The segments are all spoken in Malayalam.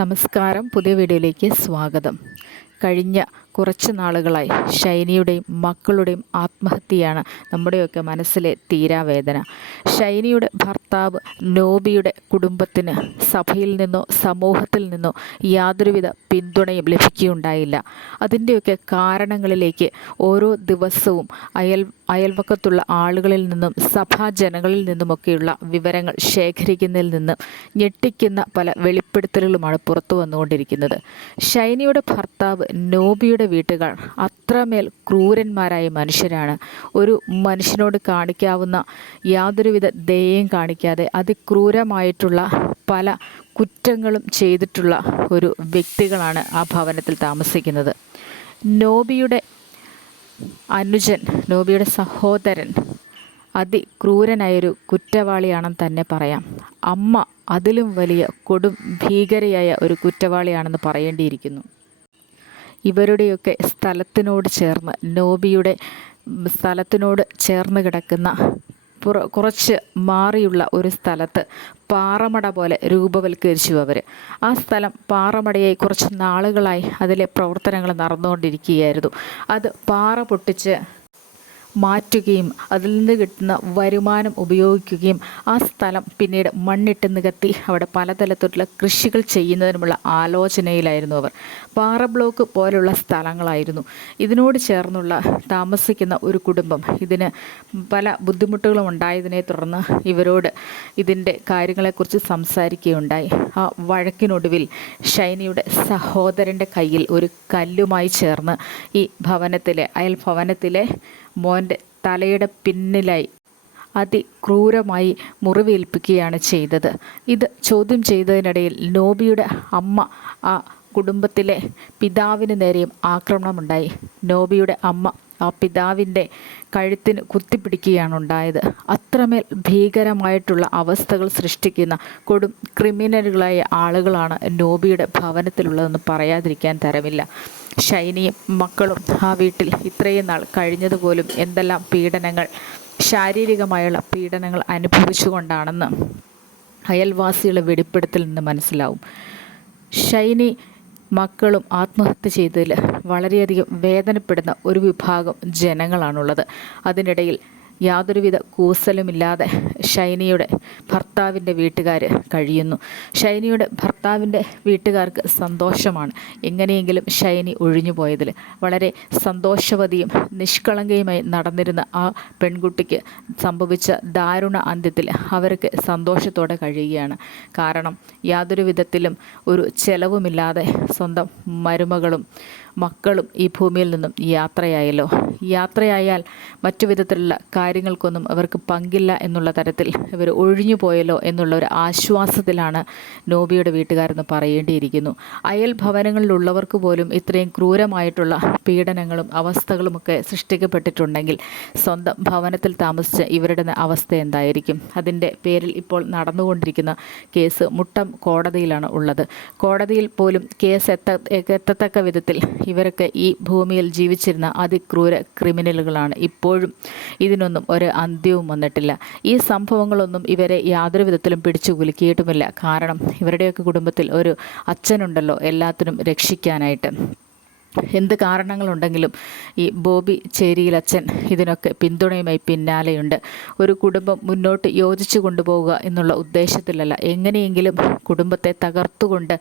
നമസ്കാരം. പുതിയ വീഡിയോയിലേക്ക് സ്വാഗതം. കഴിഞ്ഞ കുറച്ച് നാളുകളായി ഷൈനിയുടെയും മക്കളുടെയും ആത്മഹത്യയാണ് നമ്മുടെയൊക്കെ മനസ്സിലെ തീരാവേദന. ഷൈനിയുടെ ഭർത്താവ് നോബിയുടെ കുടുംബത്തിന് സഭയിൽ നിന്നോ സമൂഹത്തിൽ നിന്നോ യാതൊരുവിധ പിന്തുണയും ലഭിക്കുകയുണ്ടായില്ല. അതിന്റെയൊക്കെ കാരണങ്ങളിലേക്ക് ഓരോ ദിവസവും അയൽ അയൽവക്കത്തുള്ള ആളുകളിൽ നിന്നും സഭാജനങ്ങളിൽ നിന്നുമൊക്കെയുള്ള വിവരങ്ങൾ ശേഖരിക്കുന്നതിൽ നിന്ന് ഞെട്ടിക്കുന്ന പല വെളിപ്പെടുത്തലുകളുമാണ് പുറത്തു വന്നുകൊണ്ടിരിക്കുന്നത്. ഷൈനിയുടെ ഭർത്താവ് നോബിയുടെ വീട്ടുകാർ അത്രമേൽ ക്രൂരന്മാരായ മനുഷ്യരാണ്. ഒരു മനുഷ്യനോട് കാണിക്കാവുന്ന യാതൊരുവിധ ദയയും കാണിക്കാതെ അതിക്രൂരമായിട്ടുള്ള പല കുറ്റങ്ങളും ചെയ്തിട്ടുള്ള ഒരു വ്യക്തികളാണ് ആ ഭവനത്തിൽ താമസിക്കുന്നത്. നോബിയുടെ അനുജൻ നോബിയുടെ സഹോദരൻ അതിക്രൂരനായൊരു കുറ്റവാളിയാണെന്ന് തന്നെ പറയാം. അമ്മ അതിലും വലിയ കൊടും ഭീകരയായ ഒരു കുറ്റവാളിയാണെന്ന് പറയേണ്ടിയിരിക്കുന്നു. ഇവരുടെയൊക്കെ സ്ഥലത്തിനോട് ചേർന്ന് നോബിയുടെ സ്ഥലത്തിനോട് ചേർന്ന് കിടക്കുന്ന പുറ കുറച്ച് മാറിയുള്ള ഒരു സ്ഥലത്ത് പാറമട പോലെ രൂപവൽക്കരിച്ചു അവർ ആ സ്ഥലം പാറമടയായി കുറച്ച് നാളുകളായി അതിലെ പ്രവർത്തനങ്ങൾ നടന്നുകൊണ്ടിരിക്കുകയായിരുന്നു. അത് പാറ പൊട്ടിച്ച് മാറ്റുകയും അതിൽ നിന്ന് കിട്ടുന്ന വരുമാനം ഉപയോഗിക്കുകയും ആ സ്ഥലം പിന്നീട് മണ്ണിട്ട് നികത്തി അവിടെ പലതരത്തിലുള്ള കൃഷികൾ ചെയ്യുന്നതിനുമുള്ള ആലോചനയിലായിരുന്നു അവർ. പാറ ബ്ലോക്ക് പോലുള്ള സ്ഥലങ്ങളായിരുന്നു. ഇതിനോട് ചേർന്നുള്ള താമസിക്കുന്ന ഒരു കുടുംബം. ഇതിന് പല ബുദ്ധിമുട്ടുകളും ഉണ്ടായതിനെ തുടർന്ന് ഇവരോട് ഇതിന്റെ കാര്യങ്ങളെക്കുറിച്ച് സംസാരിക്കുകയുണ്ടായി. ആ വഴക്കിനൊടുവിൽ ഷൈനിയുടെ സഹോദരന്റെ കയ്യിൽ ഒരു കല്ലുമായി ചേർന്ന് ഈ ഭവനത്തിലെ അയൽ ഭവനത്തിലെ മോന്റെ തലയുടെ പിന്നിലായി. അതിക്രൂരമായി മുറിവേൽപ്പിക്കുകയാണ് ചെയ്തത്. ഇത് ചോദ്യം ചെയ്തതിനിടയിൽ നോബിയുടെ അമ്മ ആ കുടുംബത്തിലെ പിതാവിന് നേരെയും ആക്രമണമുണ്ടായി. നോബിയുടെ അമ്മ ആ പിതാവിന്റെ കഴുത്തിന് കുത്തിപ്പിടിക്കുകയാണ് ഉണ്ടായത്. അത്രമേൽ ഭീകരമായിട്ടുള്ള അവസ്ഥകൾ സൃഷ്ടിക്കുന്ന കൊടും ക്രിമിനലുകളായ ആളുകളാണ് നോബിയുടെ ഭവനത്തിലുള്ളതെന്ന് പറയാതിരിക്കാൻ തരമില്ല. ഷൈനിയും മക്കളും ആ വീട്ടിൽ ഇത്രയും നാൾ കഴിഞ്ഞതുപോലും എന്തെല്ലാം പീഡനങ്ങൾ ശാരീരികമായുള്ള പീഡനങ്ങൾ അനുഭവിച്ചുകൊണ്ടാണെന്ന് അയൽവാസികളുടെ വെളിപ്പെടുത്തിൽ നിന്ന് മനസ്സിലാവും. ഷൈനി മക്കളും ആത്മഹത്യ ചെയ്തതിൽ വളരെയധികം വേദനപ്പെടുന്ന ഒരു വിഭാഗം ജനങ്ങളാണുള്ളത്. അതിനിടയിൽ യാതൊരുവിധ കൂസലുമില്ലാതെ ഷൈനിയുടെ ഭർത്താവിന്റെ വീട്ടുകാർ കഴിയുന്നു. ഷൈനിയുടെ ഭർത്താവിന്റെ വീട്ടുകാർക്ക് സന്തോഷമാണ്. എങ്ങനെയെങ്കിലും ഷൈനി ഒഴിഞ്ഞു പോയതിൽ വളരെ സന്തോഷവതിയും നിഷ്കളങ്കയുമായി നടന്നിരുന്ന ആ പെൺകുട്ടിക്ക് സംഭവിച്ച ദാരുണ അന്ത്യത്തിൽ അവർക്ക് സന്തോഷത്തോടെ കഴിയുകയാണ്. കാരണം യാതൊരു വിധത്തിലും ഒരു ചെലവുമില്ലാതെ സ്വന്തം മരുമകളും മക്കളും ഈ ഭൂമിയിൽ നിന്നും യാത്രയായല്ലോ. യാത്രയായാൽ മറ്റു വിധത്തിലുള്ള കാര്യങ്ങൾക്കൊന്നും അവർക്ക് പങ്കില്ല എന്നുള്ള തരത്തിൽ ഇവർ ഒഴിഞ്ഞു പോയല്ലോ എന്നുള്ള ഒരു ആശ്വാസത്തിലാണ് നോബിയുടെ വീട്ടുകാരെന്ന് പറയേണ്ടിയിരിക്കുന്നു. അയൽ ഭവനങ്ങളിലുള്ളവർക്ക് പോലും ഇത്രയും ക്രൂരമായിട്ടുള്ള പീഡനങ്ങളും അവസ്ഥകളുമൊക്കെ സൃഷ്ടിക്കപ്പെട്ടിട്ടുണ്ടെങ്കിൽ സ്വന്തം ഭവനത്തിൽ താമസിച്ച ഇവരുടെ അവസ്ഥ എന്തായിരിക്കും? അതിന്റെ പേരിൽ ഇപ്പോൾ നടന്നുകൊണ്ടിരിക്കുന്ന കേസ് മുട്ടം കോടതിയിലാണ് ഉള്ളത്. കോടതിയിൽ പോലും കേസ് എത്ത എത്തത്തക്ക വിധത്തിൽ ഇവരൊക്കെ ഈ ഭൂമിയിൽ ജീവിച്ചിരുന്ന അതിക്രൂര ക്രിമിനലുകളാണ്. ഇപ്പോഴും ഇതിനൊന്നും ഒരു അന്ത്യവും വന്നിട്ടില്ല. ഈ സംഭവങ്ങളൊന്നും ഇവരെ യാതൊരു വിധത്തിലും പിടിച്ചു കുലുക്കിയിട്ടുമില്ല. കാരണം ഇവരുടെയൊക്കെ കുടുംബത്തിൽ ഒരു അച്ഛനുണ്ടല്ലോ എല്ലാത്തിനും രക്ഷിക്കാനായിട്ട്. എന്ത് കാരണങ്ങളുണ്ടെങ്കിലും ഈ ബോബി ചേരിയിൽ അച്ഛൻ ഇതിനൊക്കെ പിന്തുണയുമായി പിന്നാലെയുണ്ട്. ഒരു കുടുംബം മുന്നോട്ട് യോജിച്ചു കൊണ്ടുപോവുക എന്നുള്ള ഉദ്ദേശത്തിലല്ല. എങ്ങനെയെങ്കിലും കുടുംബത്തെ തകർത്തുകൊണ്ട്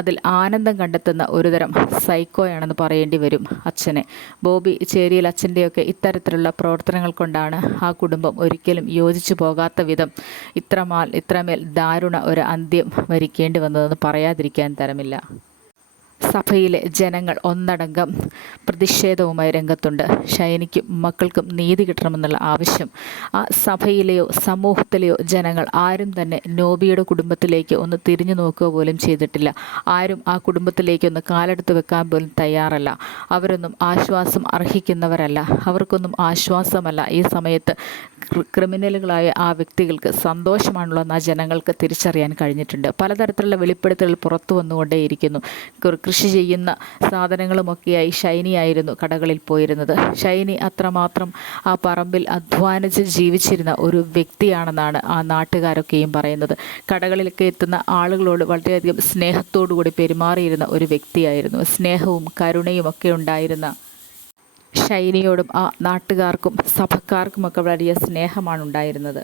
അതിൽ ആനന്ദം കണ്ടെത്തുന്ന ഒരുതരം സൈക്കോയാണെന്ന് പറയേണ്ടി വരും അച്ഛനെ. ബോബി ചേരിയിൽ അച്ഛന്റെയൊക്കെ ഇത്തരത്തിലുള്ള പ്രവർത്തനങ്ങൾ കൊണ്ടാണ് ആ കുടുംബം ഒരിക്കലും യോജിച്ചു പോകാത്ത വിധം ഇത്രമാൽ ഇത്രമേൽ ദാരുണ ഒരു അന്ത്യം വരിക്കേണ്ടി വന്നതെന്ന് പറയാതിരിക്കാൻ തരമില്ല. സഭയിലെ ജനങ്ങൾ ഒന്നടങ്കം പ്രതിഷേധവുമായി രംഗത്തുണ്ട്. ഷൈനിക്കും മക്കൾക്കും നീതി കിട്ടണമെന്നുള്ള ആവശ്യം ആ സഭയിലെയോ സമൂഹത്തിലെയോ ജനങ്ങൾ ആരും തന്നെ നോബിയുടെ കുടുംബത്തിലേക്ക് ഒന്ന് തിരിഞ്ഞു നോക്കുക പോലും ചെയ്തിട്ടില്ല. ആരും ആ കുടുംബത്തിലേക്ക് ഒന്ന് കാലെടുത്ത് വെക്കാൻ പോലും തയ്യാറല്ല. അവരൊന്നും ആശ്വാസം അർഹിക്കുന്നവരല്ല. അവർക്കൊന്നും ആശ്വാസമല്ല. ഈ സമയത്ത് ക്രിമിനലുകളായ ആ വ്യക്തികൾക്ക് സന്തോഷമാണുള്ളതെന്ന് ആ ജനങ്ങൾക്ക് തിരിച്ചറിയാൻ കഴിഞ്ഞിട്ടുണ്ട്. പലതരത്തിലുള്ള വെളിപ്പെടുത്തലുകൾ പുറത്തു വന്നുകൊണ്ടേയിരിക്കുന്നു. കൃഷി ചെയ്യുന്ന സാധനങ്ങളുമൊക്കെയായി ഷൈനിയായിരുന്നു കടകളിൽ പോയിരുന്നത്. ഷൈനി അത്രമാത്രം ആ പറമ്പിൽ അധ്വാനിച്ച് ജീവിച്ചിരുന്ന ഒരു വ്യക്തിയാണെന്നാണ് ആ നാട്ടുകാരൊക്കെയും പറയുന്നത്. കടകളിലൊക്കെ എത്തുന്ന ആളുകളോട് വളരെയധികം സ്നേഹത്തോടു കൂടി പെരുമാറിയിരുന്ന ഒരു വ്യക്തിയായിരുന്നു. സ്നേഹവും കരുണയും ഒക്കെ ഉണ്ടായിരുന്ന ഷൈനിയോടും ആ നാട്ടുകാർക്കും സഭക്കാർക്കുമൊക്കെ വലിയ സ്നേഹമാണ് ഉണ്ടായിരുന്നത്.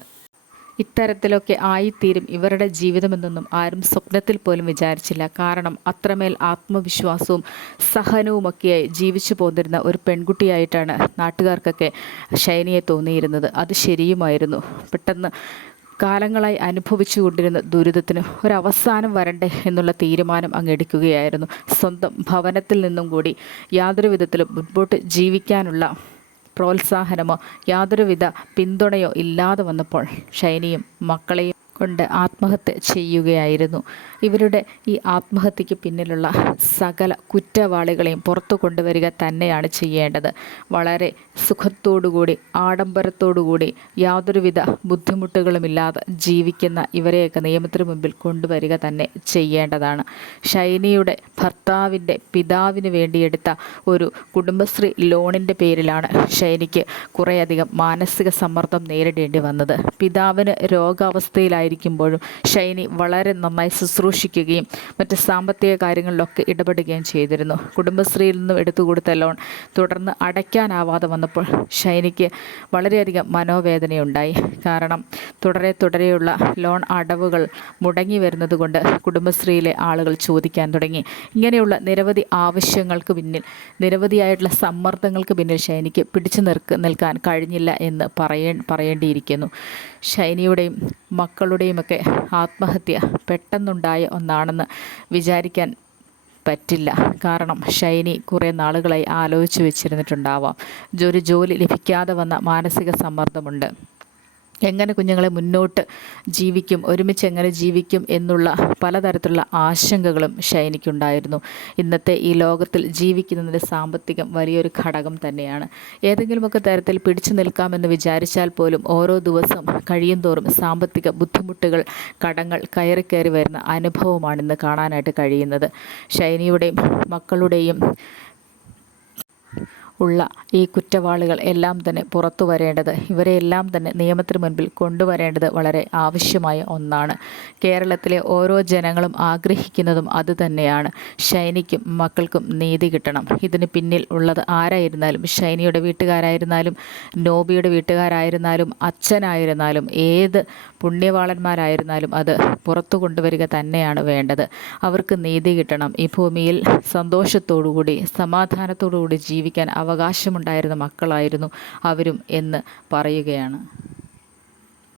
ഇത്തരത്തിലൊക്കെ ആയിത്തീരും ഇവരുടെ ജീവിതമെന്നൊന്നും ആരും സ്വപ്നത്തിൽ പോലും വിചാരിച്ചില്ല. കാരണം അത്രമേൽ ആത്മവിശ്വാസവും സഹനവുമൊക്കെയായി ജീവിച്ചു പോന്നിരുന്ന ഒരു പെൺകുട്ടിയായിട്ടാണ് നാട്ടുകാർക്കൊക്കെ ഷൈനിയെ തോന്നിയിരുന്നത്. അത് ശരിയുമായിരുന്നു. പെട്ടെന്ന് കാലങ്ങളായി അനുഭവിച്ചു കൊണ്ടിരുന്ന ദുരിതത്തിന് ഒരവസാനം വരണ്ടേ എന്നുള്ള തീരുമാനം അങ്ങ് എടുക്കുകയായിരുന്നു. സ്വന്തം ഭവനത്തിൽ നിന്നും കൂടി യാതൊരു വിധത്തിലും മുൻപോട്ട് ജീവിക്കാനുള്ള പ്രോത്സാഹനമോ യാതൊരുവിധ പിന്തുണയോ ഇല്ലാതെ വന്നപ്പോൾ ഷൈനിയും മക്കളെയും കൊണ്ട് ആത്മഹത്യ ചെയ്യുകയായിരുന്നു. ഇവരുടെ ഈ ആത്മഹത്യക്ക് പിന്നിലുള്ള സകല കുറ്റവാളികളെയും പുറത്തു കൊണ്ടുവരിക തന്നെയാണ് ചെയ്യേണ്ടത്. വളരെ സുഖത്തോടുകൂടി ആഡംബരത്തോടുകൂടി യാതൊരുവിധ ബുദ്ധിമുട്ടുകളുമില്ലാതെ ജീവിക്കുന്ന ഇവരെയൊക്കെ നിയമത്തിന് മുമ്പിൽ കൊണ്ടുവരിക തന്നെ ചെയ്യേണ്ടതാണ്. ഷൈനിയുടെ ഭർത്താവിന്റെ പിതാവിന് വേണ്ടിയെടുത്ത ഒരു കുടുംബശ്രീ ലോണിന്റെ പേരിലാണ് ഷൈനിക്ക് കുറേയധികം മാനസിക സമ്മർദ്ദം നേരിടേണ്ടി വന്നത്. പിതാവിന് രോഗാവസ്ഥയിലായിരിക്കുമ്പോഴും ഷൈനി വളരെ നന്നായി ശുശ്രൂഷിക്കുകയും മറ്റ് സാമ്പത്തിക കാര്യങ്ങളിലൊക്കെ ഇടപെടുകയും ചെയ്തിരുന്നു. കുടുംബശ്രീയിൽ നിന്നും എടുത്തു കൊടുത്ത ലോൺ തുടർന്ന് അടയ്ക്കാനാവാതെ വന്നപ്പോൾ ഷൈനിക്ക് വളരെയധികം മനോവേദനയുണ്ടായി. കാരണം തുടരെ തുടരെയുള്ള ലോൺ അടവുകൾ മുടങ്ങി വരുന്നത് കൊണ്ട് കുടുംബശ്രീയിലെ ആളുകൾ ചോദിക്കാൻ തുടങ്ങി. ഇങ്ങനെയുള്ള നിരവധി ആവശ്യങ്ങൾക്ക് പിന്നിൽ നിരവധിയായിട്ടുള്ള സമ്മർദ്ദങ്ങൾക്ക് പിന്നിൽ ഷൈനിക്ക് പിടിച്ചു നിൽക്ക് നിൽക്കാൻ കഴിഞ്ഞില്ല എന്ന് പറയേ പറയേണ്ടിയിരിക്കുന്നു. ഷൈനിയുടെയും മക്കളുടെയുമൊക്കെ ആത്മഹത്യ പെട്ടെന്നുണ്ടായ ഒന്നാണെന്ന് വിചാരിക്കാൻ പറ്റില്ല. കാരണം ഷൈനി കുറേ നാളുകളായി ആലോചിച്ച് വെച്ചിരുന്നിട്ടുണ്ടാവാം. ഒരു ജോലി ലഭിക്കാതെ വന്ന മാനസിക സമ്മർദ്ദമുണ്ട്. എങ്ങനെ കുഞ്ഞുങ്ങളെ മുന്നോട്ട് ജീവിക്കും ഒരുമിച്ച് എങ്ങനെ ജീവിക്കും എന്നുള്ള പലതരത്തിലുള്ള ആശങ്കകളും ഷൈനിക്കുണ്ടായിരുന്നു. ഇന്നത്തെ ഈ ലോകത്തിൽ ജീവിക്കുന്നതിന്റെ സാമ്പത്തികം വലിയൊരു ഘടകം തന്നെയാണ്. ഏതെങ്കിലുമൊക്കെ തരത്തിൽ പിടിച്ചു നിൽക്കാമെന്ന് വിചാരിച്ചാൽ പോലും ഓരോ ദിവസം കഴിയും തോറും സാമ്പത്തിക ബുദ്ധിമുട്ടുകൾ കടങ്ങൾ കയറി കയറി വരുന്ന അനുഭവമാണ് ഇന്ന് കാണാനായിട്ട് കഴിയുന്നത്. ഷൈനിയുടെയും മക്കളുടെയും ഉള്ള ഈ കുറ്റവാളികൾ എല്ലാം തന്നെ പുറത്തു വരേണ്ടത് ഇവരെയെല്ലാം തന്നെ നിയമത്തിന് മുൻപിൽ കൊണ്ടുവരേണ്ടത് വളരെ ആവശ്യമായ ഒന്നാണ്. കേരളത്തിലെ ഓരോ ജനങ്ങളും ആഗ്രഹിക്കുന്നതും അത് തന്നെയാണ്. ഷൈനിക്കും മക്കൾക്കും നീതി കിട്ടണം. ഇതിന് പിന്നിൽ ഉള്ളത് ആരായിരുന്നാലും ഷൈനിയുടെ വീട്ടുകാരായിരുന്നാലും നോബിയുടെ വീട്ടുകാരായിരുന്നാലും അച്ഛനായിരുന്നാലും ഏത് പുണ്യവാളന്മാരായിരുന്നാലും അത് പുറത്തു കൊണ്ടുവരിക തന്നെയാണ് വേണ്ടത്. അവർക്ക് നീതി കിട്ടണം. ഈ ഭൂമിയിൽ സന്തോഷത്തോടുകൂടി സമാധാനത്തോടുകൂടി ജീവിക്കാൻ അവകാശമുണ്ടായിരുന്ന മക്കളായിരുന്നു അവരും എന്ന് പറയുകയാണ്.